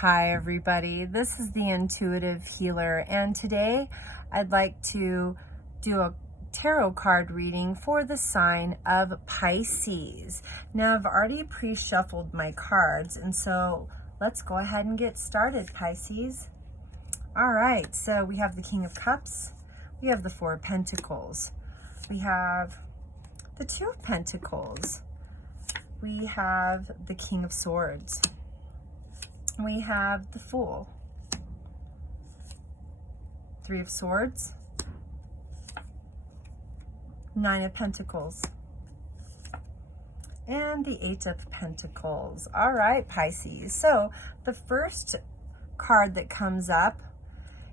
Hi everybody, this is the Intuitive Healer, and today I'd like to do a tarot card reading for the sign of Pisces. Now I've already pre-shuffled my cards, and so let's go ahead and get started, Pisces. All right, so we have the King of Cups, we have the Four of Pentacles, we have the Two of Pentacles, we have the King of Swords, we have the Fool, Three of Swords, Nine of Pentacles, and the Eight of Pentacles. All right, Pisces. So the first card that comes up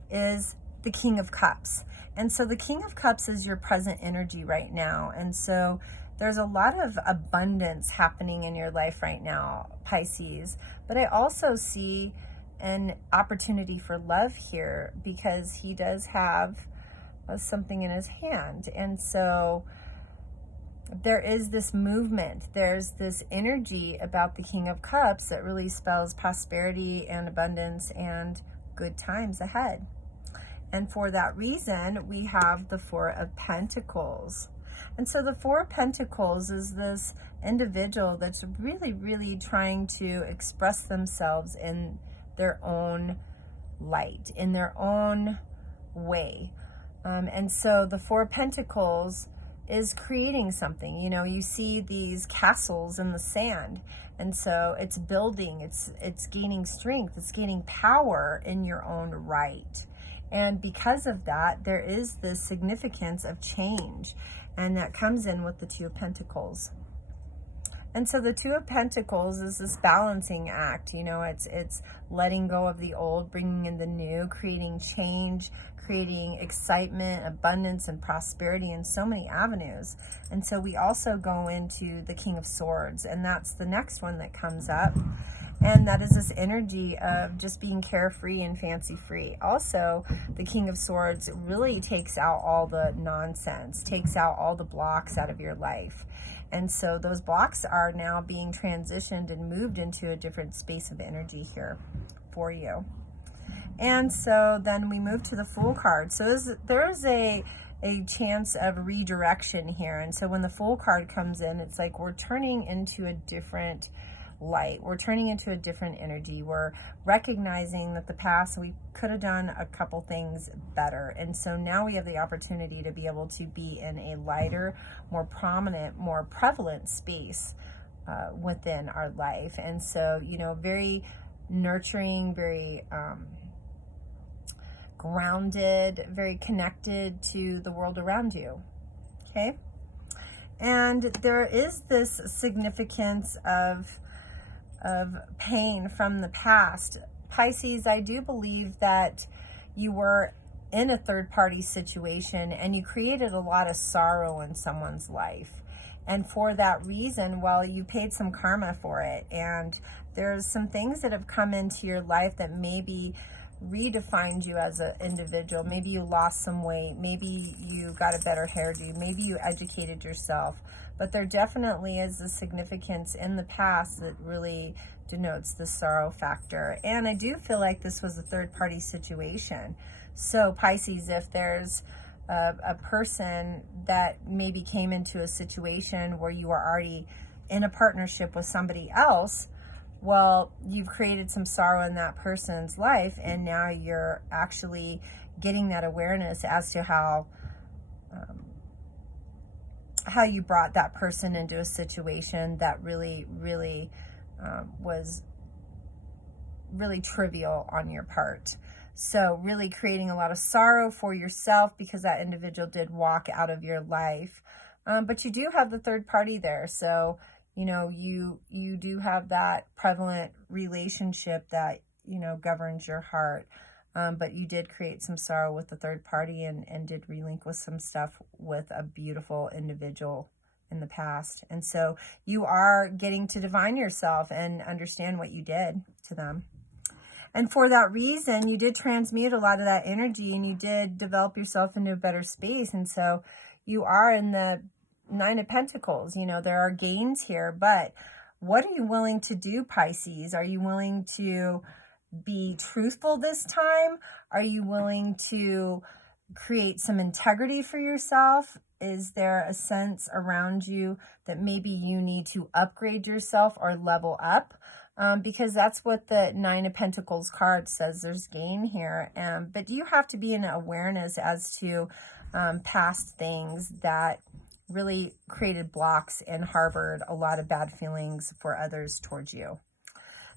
is the King of Cups. And so the King of Cups is your present energy right now. And so there's a lot of abundance happening in your life right now, Pisces. But I also see an opportunity for love here because he does have something in his hand. And so there is this movement, there's this energy about the King of Cups that really spells prosperity and abundance and good times ahead. And for that reason, we have the Four of Pentacles. And so the Four of Pentacles is this individual that's really, really trying to express themselves in their own light, in their own way. And so the Four of Pentacles is creating something. You know, you see these castles in the sand, and so it's building, it's gaining strength, it's gaining power in your own right. And because of that, there is this significance of change, and that comes in with the Two of Pentacles. And so the Two of Pentacles is this balancing act. You know, it's letting go of the old, bringing in the new, creating change, creating excitement, abundance, and prosperity in so many avenues. And so we also go into the King of Swords, and that's the next one that comes up. And that is this energy of just being carefree and fancy-free. Also, the King of Swords really takes out all the nonsense, takes out all the blocks out of your life. And so those blocks are now being transitioned and moved into a different space of energy here for you. And so then we move to the Fool card. So there is a chance of redirection here. And so when the Fool card comes in, it's like we're turning into a different light. We're turning into a different energy. We're recognizing that the past, we could have done a couple things better. And so now we have the opportunity to be able to be in a lighter, more prominent, more prevalent space within our life. And so, you know, very nurturing, very grounded, very connected to the world around you. Okay? And there is this significance of pain from the past. Pisces, I do believe that you were in a third-party situation and you created a lot of sorrow in someone's life. And for that reason, well, you paid some karma for it. And there's some things that have come into your life that maybe redefined you as an individual. Maybe you lost some weight. Maybe you got a better hairdo. Maybe you educated yourself. But there definitely is a significance in the past that really denotes the sorrow factor. And I do feel like this was a third-party situation. So Pisces, if there's a person that maybe came into a situation where you are already in a partnership with somebody else, well, you've created some sorrow in that person's life, and now you're actually getting that awareness as to how you brought that person into a situation that really, really was really trivial on your part. So really creating a lot of sorrow for yourself because that individual did walk out of your life. But you do have the third party there. So, you know, you do have that prevalent relationship that, you know, governs your heart. But you did create some sorrow with the third party and did relinquish some stuff with a beautiful individual in the past. And so you are getting to divine yourself and understand what you did to them. And for that reason, you did transmute a lot of that energy and you did develop yourself into a better space. And so you are in the Nine of Pentacles. You know, there are gains here, but what are you willing to do, Pisces? Are you willing to be truthful this time? Are you willing to create some integrity for yourself? Is there a sense around you that maybe you need to upgrade yourself or level up? Because that's what the Nine of Pentacles card says. There's gain here. But you have to be in awareness as to past things that really created blocks and harbored a lot of bad feelings for others towards you.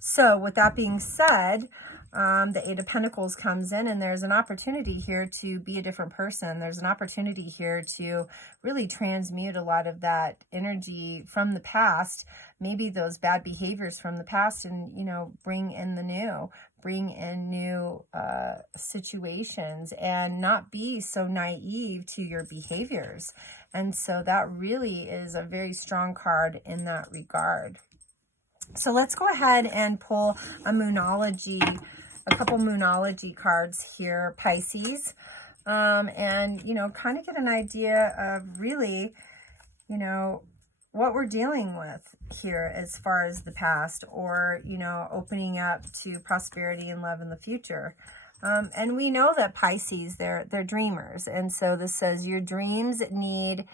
So with that being said, the Eight of Pentacles comes in, and there's an opportunity here to be a different person. There's an opportunity here to really transmute a lot of that energy from the past, maybe those bad behaviors from the past, and, you know, bring in the new, bring in new situations, and not be so naive to your behaviors. And so that really is a very strong card in that regard. So let's go ahead and pull a couple Moonology cards here, Pisces, and, you know, kind of get an idea of really, you know, what we're dealing with here as far as the past, or, you know, opening up to prosperity and love in the future. And we know that Pisces, they're dreamers. And so this says your dreams need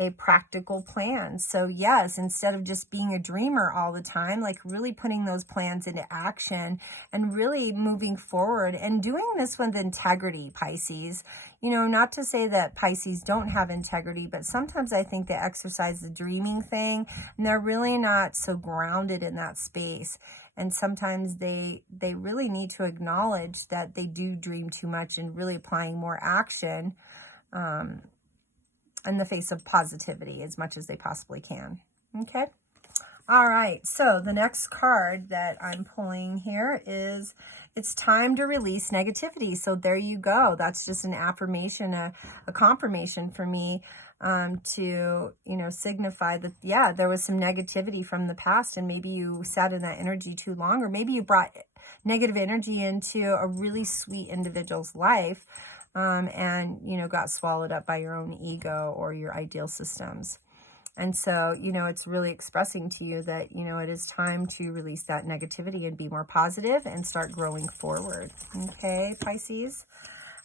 a practical plan. So yes, instead of just being a dreamer all the time, like really putting those plans into action and really moving forward and doing this with integrity, Pisces. You know, not to say that Pisces don't have integrity, but sometimes I think they exercise the dreaming thing and they're really not so grounded in that space. And sometimes they really need to acknowledge that they do dream too much and really applying more action in the face of positivity as much as they possibly can. Okay. All right. So the next card that I'm pulling here is it's time to release negativity. So there you go. That's just an affirmation, a confirmation for me to, you know, signify that, yeah, there was some negativity from the past and maybe you sat in that energy too long, or maybe you brought negative energy into a really sweet individual's life. And, you know, got swallowed up by your own ego or your ideal systems. And so, you know, it's really expressing to you that, you know, it is time to release that negativity and be more positive and start growing forward. Okay, Pisces?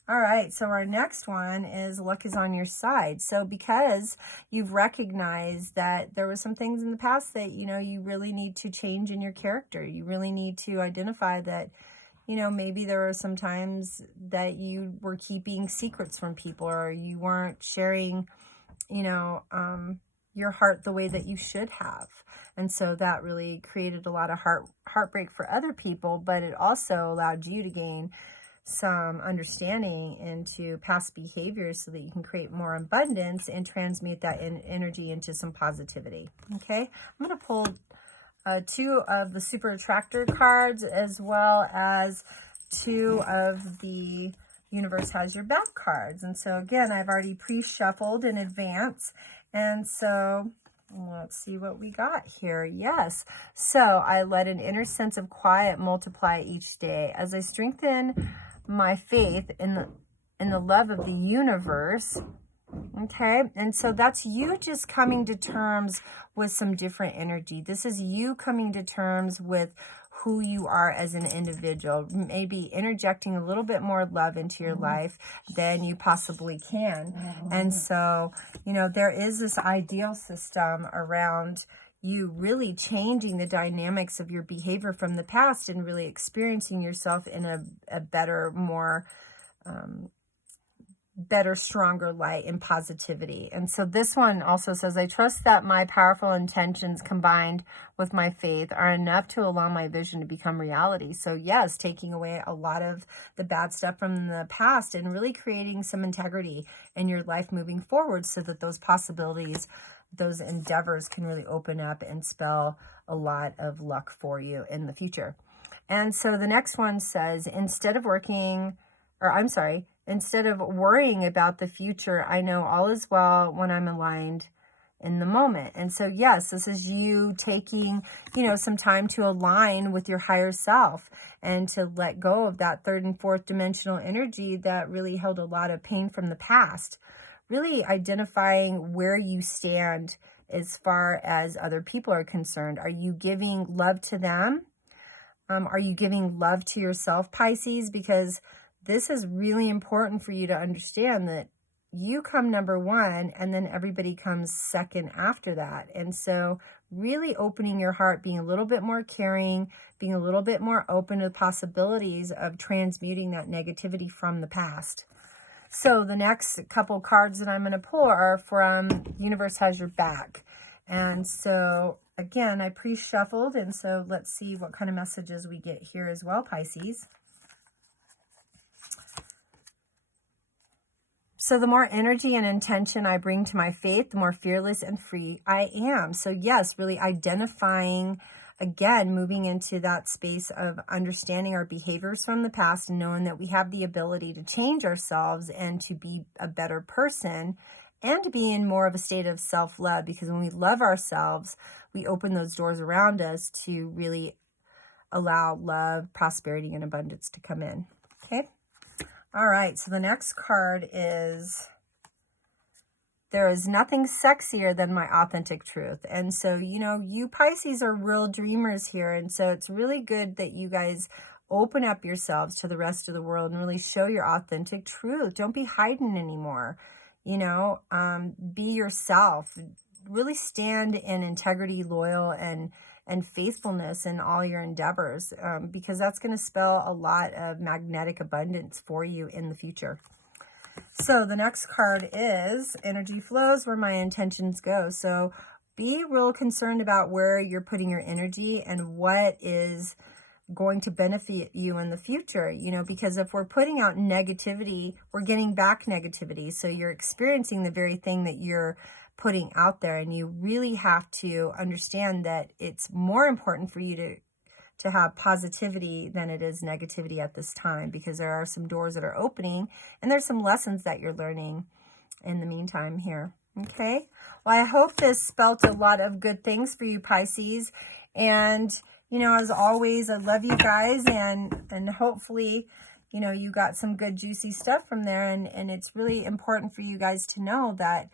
All right, so our next one is luck is on your side. So because you've recognized that there were some things in the past that, you know, you really need to change in your character. You really need to identify that, you know, maybe there were some times that you were keeping secrets from people, or you weren't sharing, you know, your heart the way that you should have. And so that really created a lot of heartbreak for other people, but it also allowed you to gain some understanding into past behaviors so that you can create more abundance and transmute that energy into some positivity. Okay, I'm going to pull two of the Super Attractor cards, as well as two of the Universe Has Your Back cards. And so again, I've already pre-shuffled in advance. And so let's see what we got here. Yes. So I let an inner sense of quiet multiply each day as I strengthen my faith in the love of the universe. Okay, and so that's you just coming to terms with some different energy. This is you coming to terms with who you are as an individual, maybe interjecting a little bit more love into your life than you possibly can. And so, you know, there is this ideal system around you really changing the dynamics of your behavior from the past and really experiencing yourself in a better, more better, stronger light and positivity. And so this one also says, I trust that my powerful intentions combined with my faith are enough to allow my vision to become reality. So yes, taking away a lot of the bad stuff from the past and really creating some integrity in your life moving forward so that those possibilities, those endeavors can really open up and spell a lot of luck for you in the future. And so the next one says, instead of worrying about the future, I know all is well when I'm aligned in the moment. And so, yes, this is you taking, you know, some time to align with your higher self and to let go of that third and fourth dimensional energy that really held a lot of pain from the past. Really identifying where you stand as far as other people are concerned. Are you giving love to them? Are you giving love to yourself, Pisces? Because this is really important for you to understand that you come number one and then everybody comes second after that. And so really opening your heart, being a little bit more caring, being a little bit more open to the possibilities of transmuting that negativity from the past. So the next couple cards that I'm going to pull are from Universe Has Your Back. And so again, I pre-shuffled, and so let's see what kind of messages we get here as well, Pisces. So the more energy and intention I bring to my faith, the more fearless and free I am. So yes, really identifying, again, moving into that space of understanding our behaviors from the past and knowing that we have the ability to change ourselves and to be a better person and to be in more of a state of self-love, because when we love ourselves, we open those doors around us to really allow love, prosperity, and abundance to come in. Okay? All right, so the next card is, there is nothing sexier than my authentic truth. And so, you know, you Pisces are real dreamers here. And so it's really good that you guys open up yourselves to the rest of the world and really show your authentic truth. Don't be hiding anymore. You know, be yourself. Really stand in integrity, loyal, and faithfulness in all your endeavors, because that's going to spell a lot of magnetic abundance for you in the future. So the next card is energy flows where my intentions go. So be real concerned about where you're putting your energy and what is going to benefit you in the future, you know, because if we're putting out negativity, we're getting back negativity. So you're experiencing the very thing that you're putting out there, and you really have to understand that it's more important for you to have positivity than it is negativity at this time, because there are some doors that are opening and there's some lessons that you're learning in the meantime here. Okay, well, I hope this spelt a lot of good things for you, Pisces. And you know, as always, I love you guys, and hopefully, you know, you got some good juicy stuff from there. And it's really important for you guys to know that,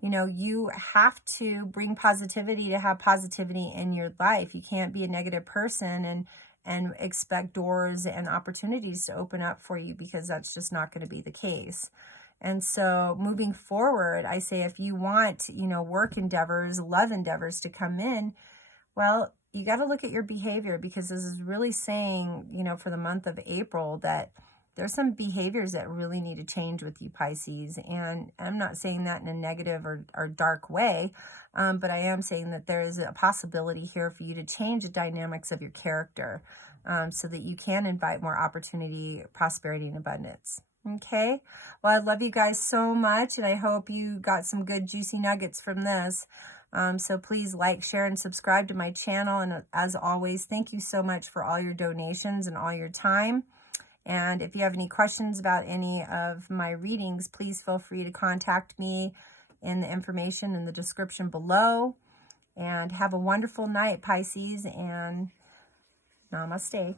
you know, you have to bring positivity to have positivity in your life. You can't be a negative person and expect doors and opportunities to open up for you, because that's just not going to be the case. And so moving forward, I say, if you want, you know, work endeavors, love endeavors to come in, well, you got to look at your behavior, because this is really saying, you know, for the month of April, that there's some behaviors that really need to change with you, Pisces. And I'm not saying that in a negative or dark way, but I am saying that there is a possibility here for you to change the dynamics of your character, so that you can invite more opportunity, prosperity, and abundance. Okay? Well, I love you guys so much, and I hope you got some good juicy nuggets from this. So please like, share, and subscribe to my channel. And as always, thank you so much for all your donations and all your time. And if you have any questions about any of my readings, please feel free to contact me in the information in the description below. And have a wonderful night, Pisces, and namaste.